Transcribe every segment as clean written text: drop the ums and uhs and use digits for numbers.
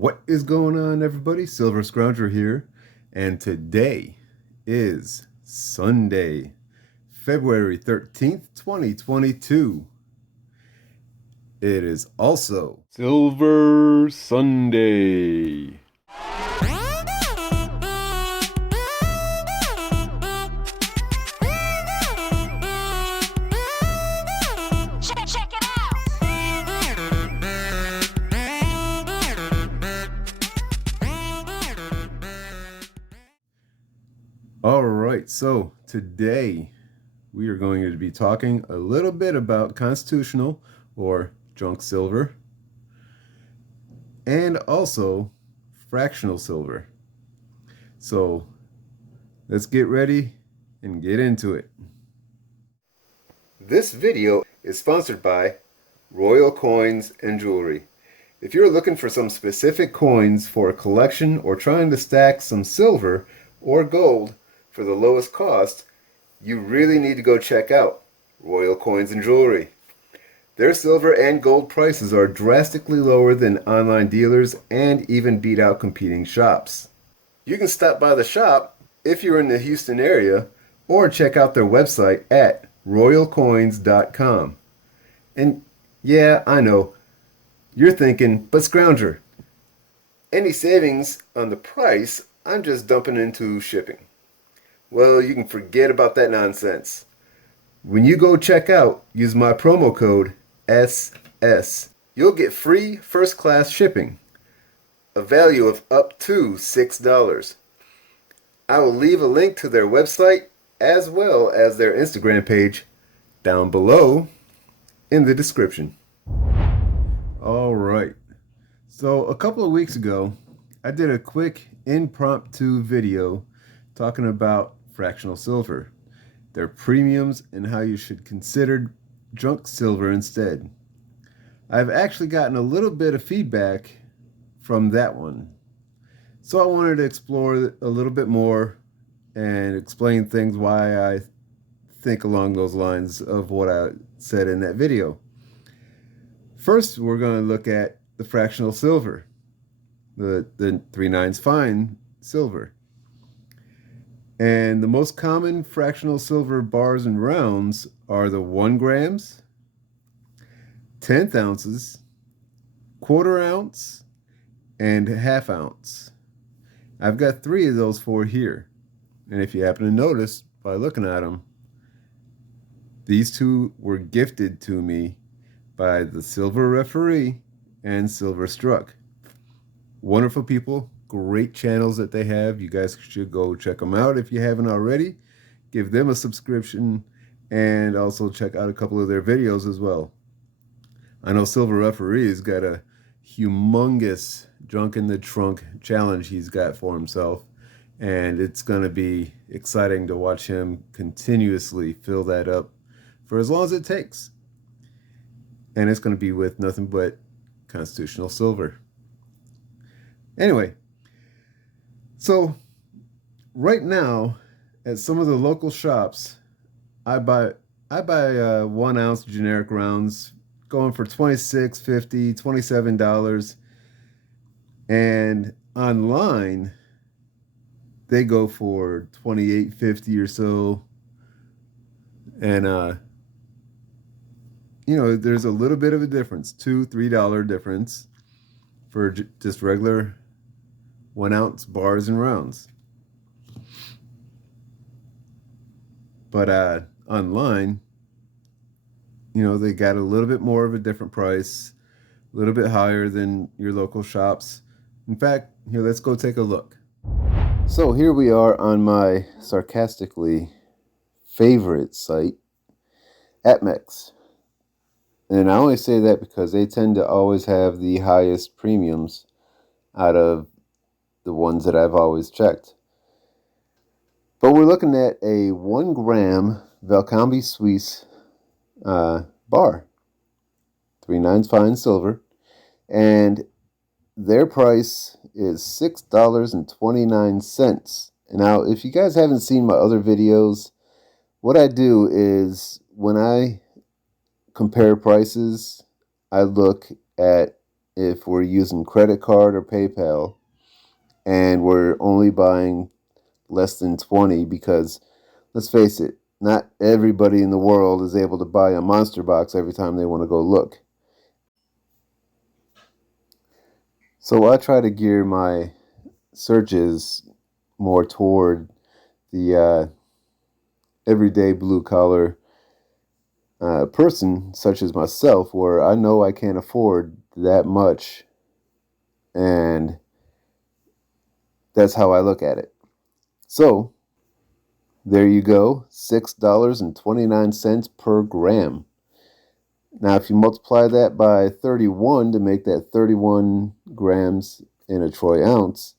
What is going on, everybody? Silver Scrounger here, and today is Sunday, February 13th, 2022. It is also Silver Sunday. Check it out. All right, so today we are going to be talking a little bit about constitutional or junk silver and also fractional silver. So let's get ready and get into it. This video is sponsored by Royal Coins and Jewelry. If you're looking for some specific coins for a collection or trying to stack some silver or gold for the lowest cost, you really need to go check out Royal Coins and Jewelry. Their silver and gold prices are drastically lower than online dealers and even beat out competing shops. You can stop by the shop if you're in the Houston area or check out their website at royalcoins.com. And yeah, I know, you're thinking, but Scrounger, any savings on the price, I'm just dumping into shipping. Well, you can forget about that nonsense. When you go check out, use my promo code SS. You'll get free first class shipping, a value of up to $6. I will leave a link to their website as well as their Instagram page down below in the description. All right. So a couple of weeks ago, I did a quick impromptu video talking about fractional silver, their premiums, and how you should consider junk silver instead. I've actually gotten a little bit of feedback from that one. So I wanted to explore a little bit more and explain things why I think along those lines of what I said in that video. First, we're going to look at the fractional silver, the 3/9 fine silver. And the most common fractional silver bars and rounds are the 1 grams, 1/10 ounces, 1/4 ounce, and 1/2 ounce. I've got 3 of those 4 here. And if you happen to notice by looking at them, these 2 were gifted to me by the Silver Referee and Silver Struck. Wonderful people, great channels that they have. You guys should go check them out if you haven't already. Give them a subscription and also check out a couple of their videos as well. I know Silver Referee's got a humongous junk in the trunk challenge he's got for himself, and it's going to be exciting to watch him continuously fill that up for as long as it takes. And it's going to be with nothing but constitutional silver. Anyway, so right now at some of the local shops, I buy 1 ounce generic rounds going for $26.50, $27, and online they go for $28.50 or so. And you know, there's a little bit of a difference, $2-3 difference for just regular 1 ounce bars and rounds. But online, you know, they got a little bit more of a different price, a little bit higher than your local shops. In fact, here, let's go take a look. So here we are on my sarcastically favorite site, APMEX. And I only say that because they tend to always have the highest premiums out of the ones that I've always checked. But we're looking at a 1 gram Valcambi Suisse bar, 3/9 fine silver, and their price is $6.29. And now, if you guys haven't seen my other videos, what I do is when I compare prices, I look at if we're using credit card or PayPal and we're only buying less than 20, because let's face it, not everybody in the world is able to buy a monster box every time they want to go look. So I try to gear my searches more toward the everyday blue collar person such as myself, where I know I can't afford that much, and that's how I look at it. So there you go, $6.29 per gram. Now, if you multiply that by 31 to make that 31 grams in a troy ounce,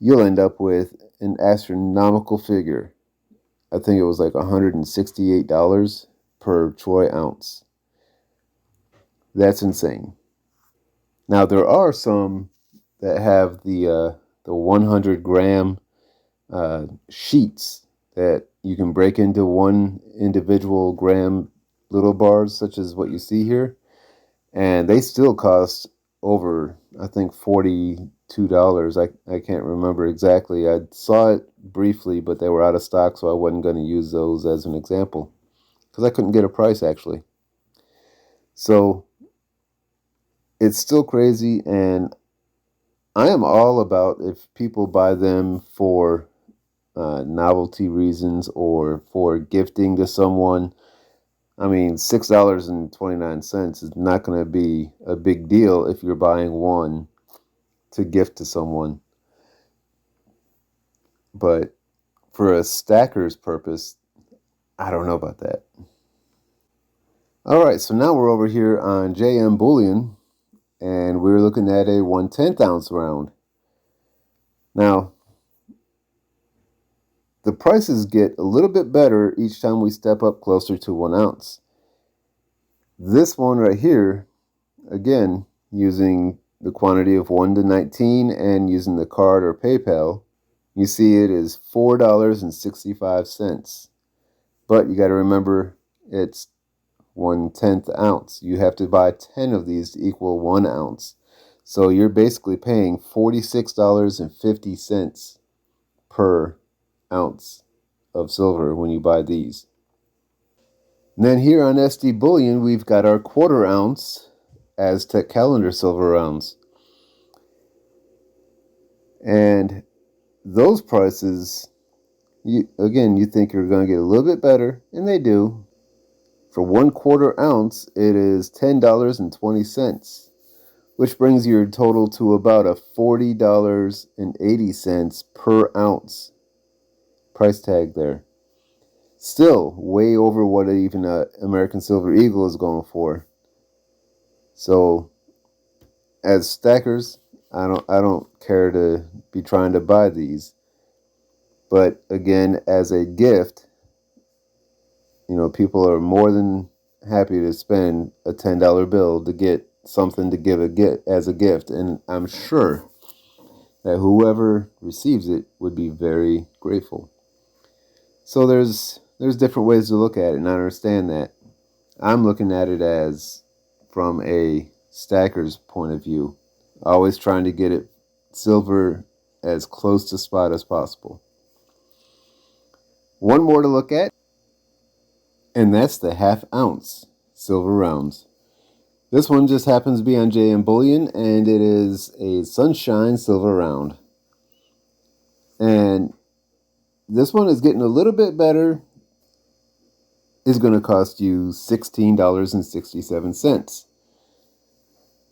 you'll end up with an astronomical figure. I think it was like $168 per troy ounce. That's insane. Now, there are some that have the 100 gram sheets that you can break into one individual gram little bars, such as what you see here, and they still cost over, I think, $42. I can't remember exactly. I saw it briefly, but they were out of stock, so I wasn't going to use those as an example because I couldn't get a price actually. So it's still crazy, and I am all about if people buy them for novelty reasons or for gifting to someone. I mean, $6.29 is not going to be a big deal if you're buying one to gift to someone. But for a stacker's purpose, I don't know about that. All right, so now we're over here on JM Bullion, and we're looking at a 1/10 ounce round. Now, the prices get a little bit better each time we step up closer to 1 ounce. This one right here, again, using the quantity of 1 to 19 and using the card or PayPal, you see it is $4.65. But you got to remember it's 1/10 ounce. You have to buy 10 of these to equal 1 ounce. So you're basically paying $46.50 per ounce of silver when you buy these. And then here on SD Bullion, we've got our 1/4 ounce Aztec calendar silver rounds. And those prices, you think you're going to get a little bit better, and they do. For 1/4 ounce, it is $10.20, which brings your total to about a $40.80 per ounce price tag there. Still way over what even a American Silver Eagle is going for. So, as stackers, I don't care to be trying to buy these. But again, as a gift, people are more than happy to spend a $10 bill to get something to give as a gift, and I'm sure that whoever receives it would be very grateful. So there's different ways to look at it, and I understand that. I'm looking at it as from a stacker's point of view, always trying to get it silver as close to spot as possible. One more to look at, and that's the 1/2 ounce silver rounds. This one just happens to be on JM Bullion, and it is a sunshine silver round. And this one is getting a little bit better. It's going to cost you $16.67.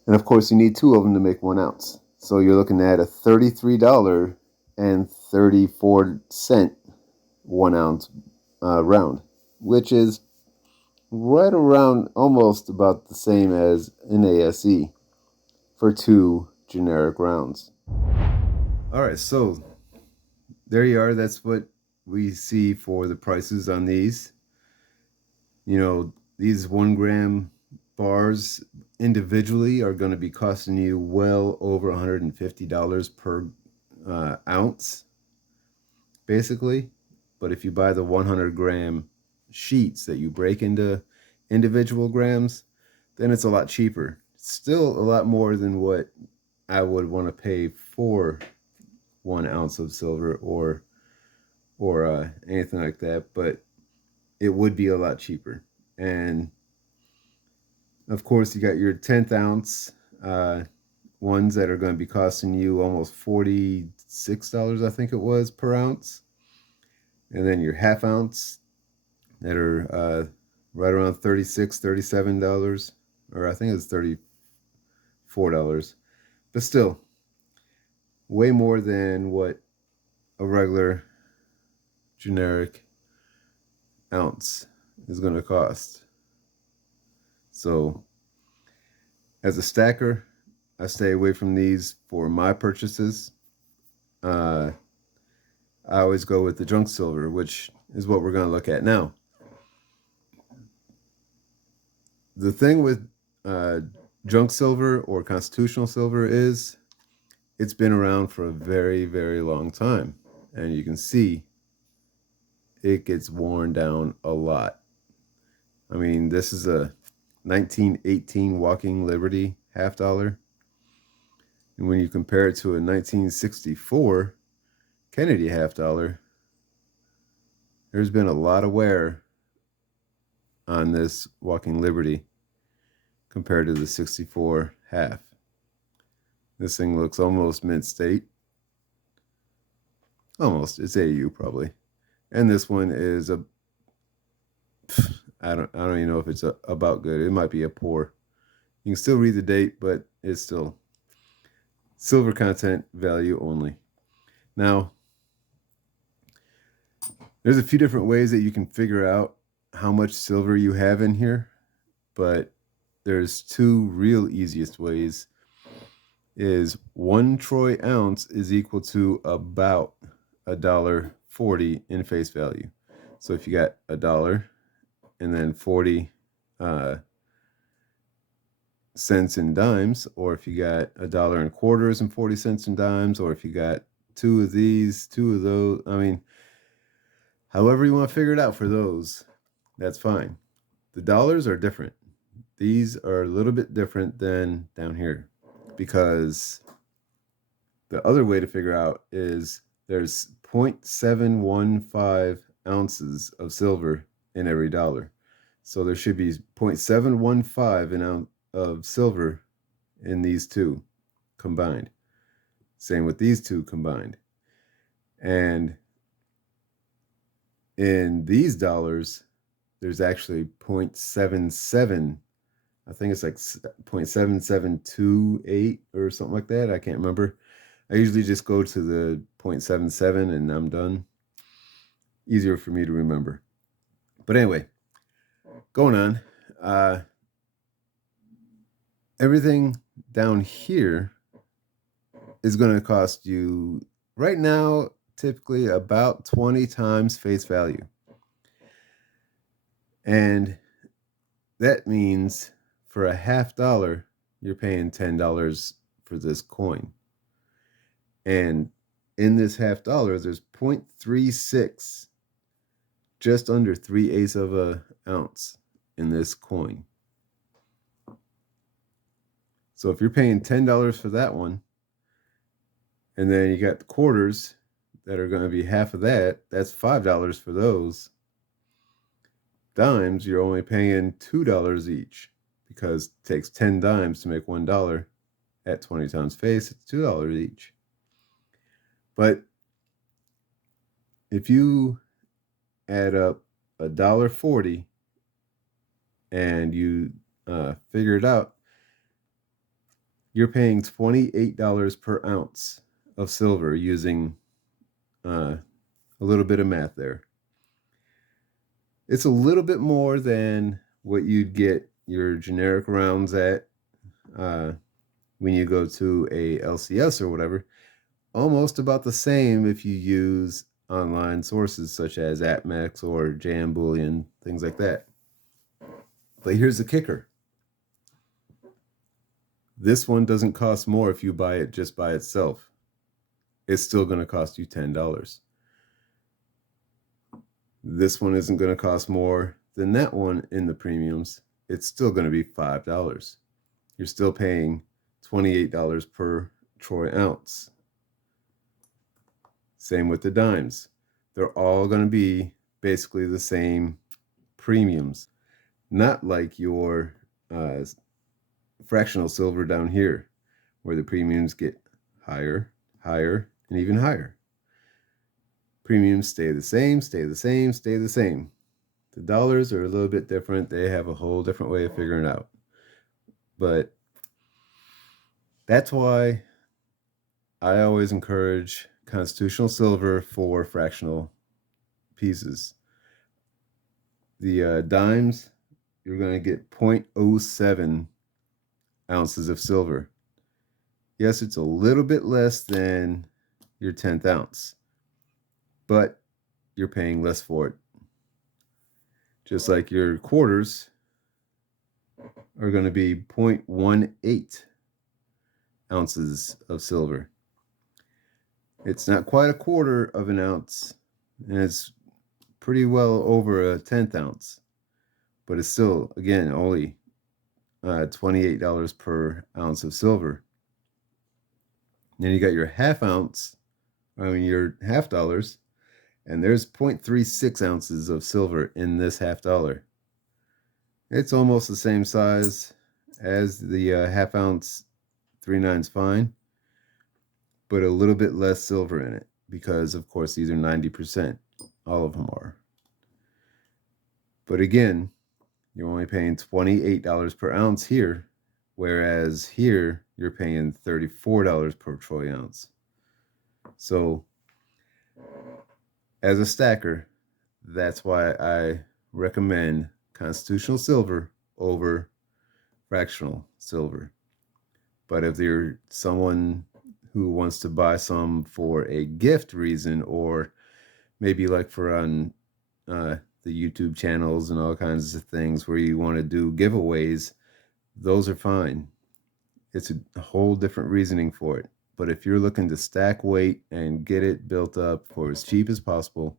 And of course, you need 2 of them to make 1 ounce. So you're looking at a $33.34 1 ounce round, which is right around almost about the same as an ASE for 2 generic rounds. All right, so there you are. That's what we see for the prices on these. These 1 gram bars individually are going to be costing you well over $150 per ounce, basically. But if you buy the 100 gram sheets that you break into individual grams, then it's a lot cheaper. still a lot more than what I would want to pay for 1 ounce of silver or anything like that, but it would be a lot cheaper. And of course, you got your 10th ounce ones that are going to be costing you almost $46, I think it was, per ounce. And then your half ounce that are right around $36, $37, or I think it's $34. But still, way more than what a regular generic ounce is going to cost. So, as a stacker, I stay away from these for my purchases. I always go with the junk silver, which is what we're going to look at now. The thing with junk silver or constitutional silver is it's been around for a very, very long time. And you can see it gets worn down a lot. I mean, this is a 1918 Walking Liberty $50. And when you compare it to a 1964 Kennedy $50, there's been a lot of wear on this Walking Liberty compared to the 64 half. This thing looks almost mint state. Almost. It's AU probably. And this one is I don't even know if it's about good. It might be a poor. You can still read the date, but it's still silver content value only. Now, there's a few different ways that you can figure out how much silver you have in here, but there's two real easiest ways. Is 1 troy ounce is equal to about $1.40 in face value. So if you got $1 and then 40 cents in dimes, or if you got $1 in quarters and 40 cents in dimes, or if you got 2 of these, 2 of those, I mean, however you want to figure it out for those, that's fine. The dollars are different. These are a little bit different than down here, because the other way to figure out is there's 0.715 ounces of silver in every dollar. So there should be 0.715 an ounce of silver in these two combined. Same with these two combined. And in these dollars, there's actually 0.77. I think it's like 0.7728 or something like that. I can't remember. I usually just go to the 0.77 and I'm done. Easier for me to remember. But anyway, going on. Everything down here is going to cost you right now typically about 20 times face value. And that means for a $50, you're paying $10 for this coin. And in this $50, there's 0.36, just under 3/8 of an ounce in this coin. So if you're paying $10 for that one, and then you got the quarters that are going to be half of that, that's $5 for those. Dimes, you're only paying $2 each, because it takes 10 dimes to make $1. At 20 times face, it's $2 each. But if you add up $1.40 and you figure it out, you're paying $28 per ounce of silver using a little bit of math there. It's a little bit more than what you'd get your generic rounds at when you go to a LCS or whatever. Almost about the same if you use online sources such as AppMax or Jam Bullion, things like that. But here's the kicker. This one doesn't cost more if you buy it just by itself. It's still going to cost you $10. This one isn't going to cost more than that one in the premiums. It's still going to be $5. you're still paying $28 per troy ounce. Same with the dimes. They're all going to be basically the same premiums, not like your fractional silver down here, where the premiums get higher, higher, and even higher. Premiums stay the same, stay the same, stay the same. The dollars are a little bit different. They have a whole different way of figuring it out. But that's why I always encourage constitutional silver for fractional pieces. The dimes, you're going to get 0.07 ounces of silver. Yes, it's a little bit less than your 10th ounce, but you're paying less for it. Just like your quarters are going to be 0.18 ounces of silver. It's not quite a quarter of an ounce, and it's pretty well over a 10th ounce, but it's still, again, only $28 per ounce of silver. Then you got your your half dollars, and there's 0.36 ounces of silver in this half dollar. It's almost the same size as the half ounce 3/9 fine, but a little bit less silver in it because, of course, these are 90%. All of them are. But again, you're only paying $28 per ounce here, whereas here you're paying $34 per troy ounce. So as a stacker, that's why I recommend constitutional silver over fractional silver. But if you're someone who wants to buy some for a gift reason, or maybe like for on the YouTube channels and all kinds of things where you want to do giveaways, those are fine. It's a whole different reasoning for it. But if you're looking to stack weight and get it built up for as cheap as possible,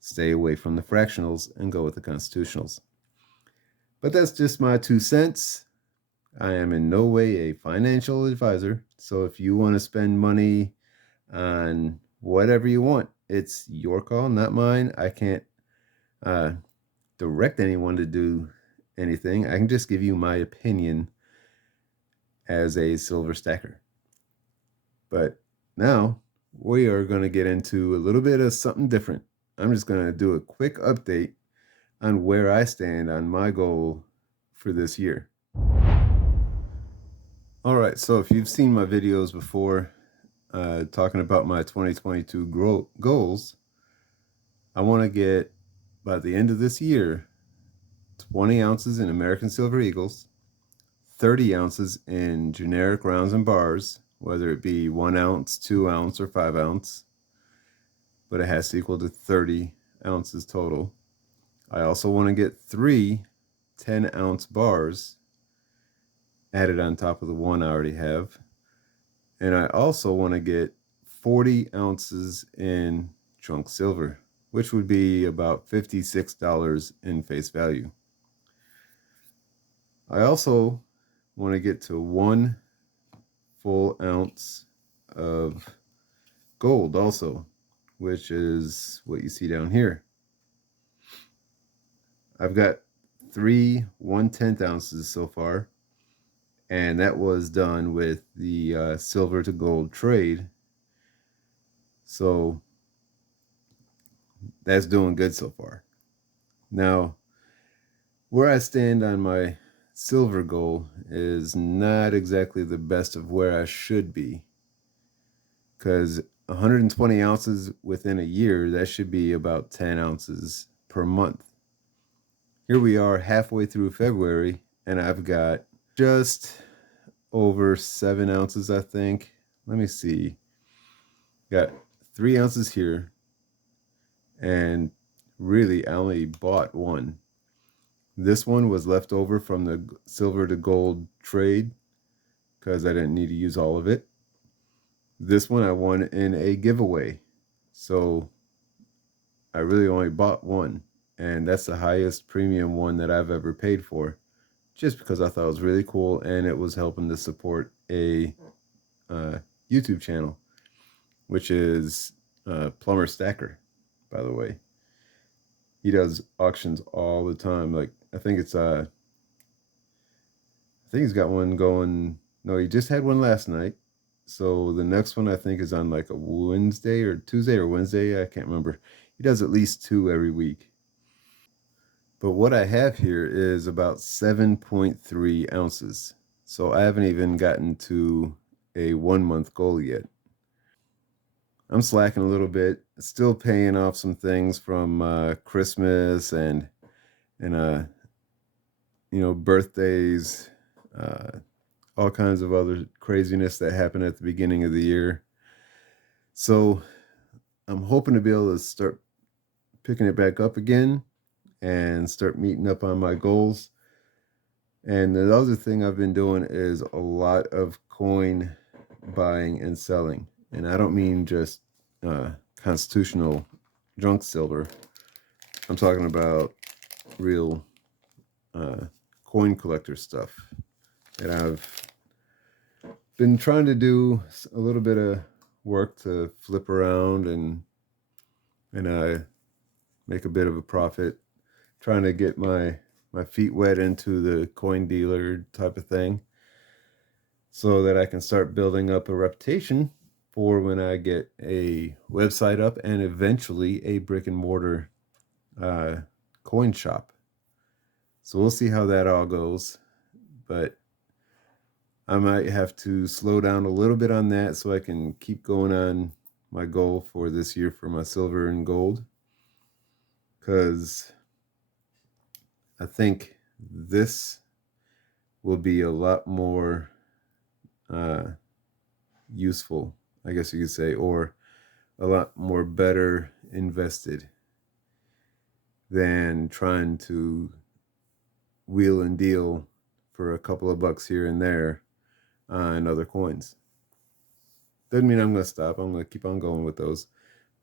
stay away from the fractionals and go with the constitutionals. But that's just my 2 cents. I am in no way a financial advisor, so if you want to spend money on whatever you want, it's your call, not mine. I can't direct anyone to do anything. I can just give you my opinion as a silver stacker. But now we are going to get into a little bit of something different. I'm just going to do a quick update on where I stand on my goal for this year. All right, so if you've seen my videos before talking about my 2022 goals, I want to get, by the end of this year, 20 ounces in American Silver Eagles, 30 ounces in generic rounds and bars, whether it be 1 ounce, 2 ounce, or 5 ounce, but it has to equal to 30 ounces total. I also want to get 3 10-ounce bars added on top of the one I already have. And I also want to get 40 ounces in chunk silver, which would be about $56 in face value. I also want to get to 1 full ounce of gold also, which is what you see down here. I've got 3 1/10 ounces so far, and that was done with the silver to gold trade. So that's doing good so far. Now, where I stand on my silver goal is not exactly the best of where I should be, because 120 ounces within a year, that should be about 10 ounces per month. Here we are halfway through February, and I've got just over 7 ounces, I think. Let me see. Got 3 ounces here, and really I only bought 1. This one was left over from the silver to gold trade because I didn't need to use all of it. This one I won in a giveaway, so I really only bought 1, and that's the highest premium one that I've ever paid for, just because I thought it was really cool and it was helping to support a YouTube channel, which is Plumber Stacker, by the way. He does auctions all the time. Like I think he's got one going. No, he just had one last night. So the next one I think is on like a Wednesday or Tuesday or Wednesday. I can't remember. He does at least 2 every week. But what I have here is about 7.3 ounces. So I haven't even gotten to a 1 month goal yet. I'm slacking a little bit, still paying off some things from Christmas and birthdays, all kinds of other craziness that happened at the beginning of the year. So I'm hoping to be able to start picking it back up again and start meeting up on my goals. And the other thing I've been doing is a lot of coin buying and selling. And I don't mean just constitutional junk silver. I'm talking about real coin collector stuff that I've been trying to do a little bit of work to flip around and make a bit of a profit, trying to get my feet wet into the coin dealer type of thing so that I can start building up a reputation for when I get a website up and eventually a brick and mortar coin shop. So we'll see how that all goes, but I might have to slow down a little bit on that so I can keep going on my goal for this year for my silver and gold, because I think this will be a lot more useful, I guess you could say, or a lot more better invested than trying to wheel and deal for a couple of bucks here and there on other coins. Doesn't mean I'm going to stop. I'm going to keep on going with those,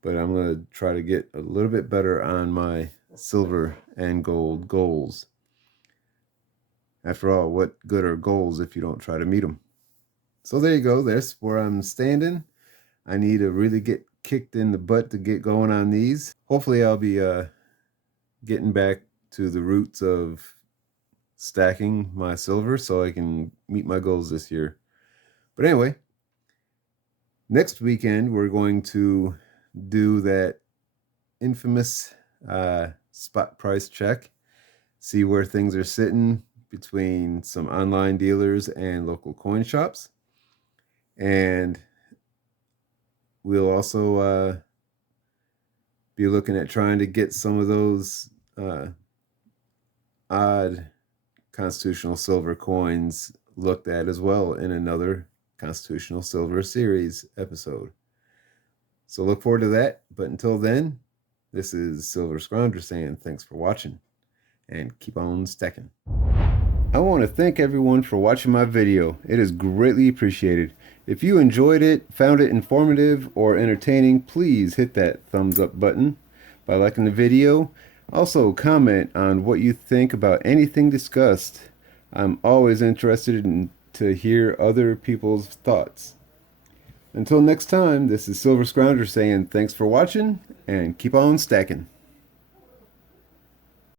but I'm going to try to get a little bit better on my silver and gold goals. After all, what good are goals if you don't try to meet them? So there you go. That's where I'm standing. I need to really get kicked in the butt to get going on these. Hopefully I'll be getting back to the roots of stacking my silver so I can meet my goals this year. But anyway, next weekend we're going to do that infamous spot price check, see where things are sitting between some online dealers and local coin shops. And we'll also be looking at trying to get some of those odd constitutional silver coins looked at as well in another constitutional silver series episode. So look forward to that. But until then, this is Silver Scrounger saying thanks for watching and keep on stacking. I want to thank everyone for watching my video. It is greatly appreciated. If you enjoyed it, found it informative or entertaining, please hit that thumbs up button by liking the video. Also comment on what you think about anything discussed. I'm always interested to hear other people's thoughts. Until next time, this is Silver Scrounger saying thanks for watching and keep on stacking.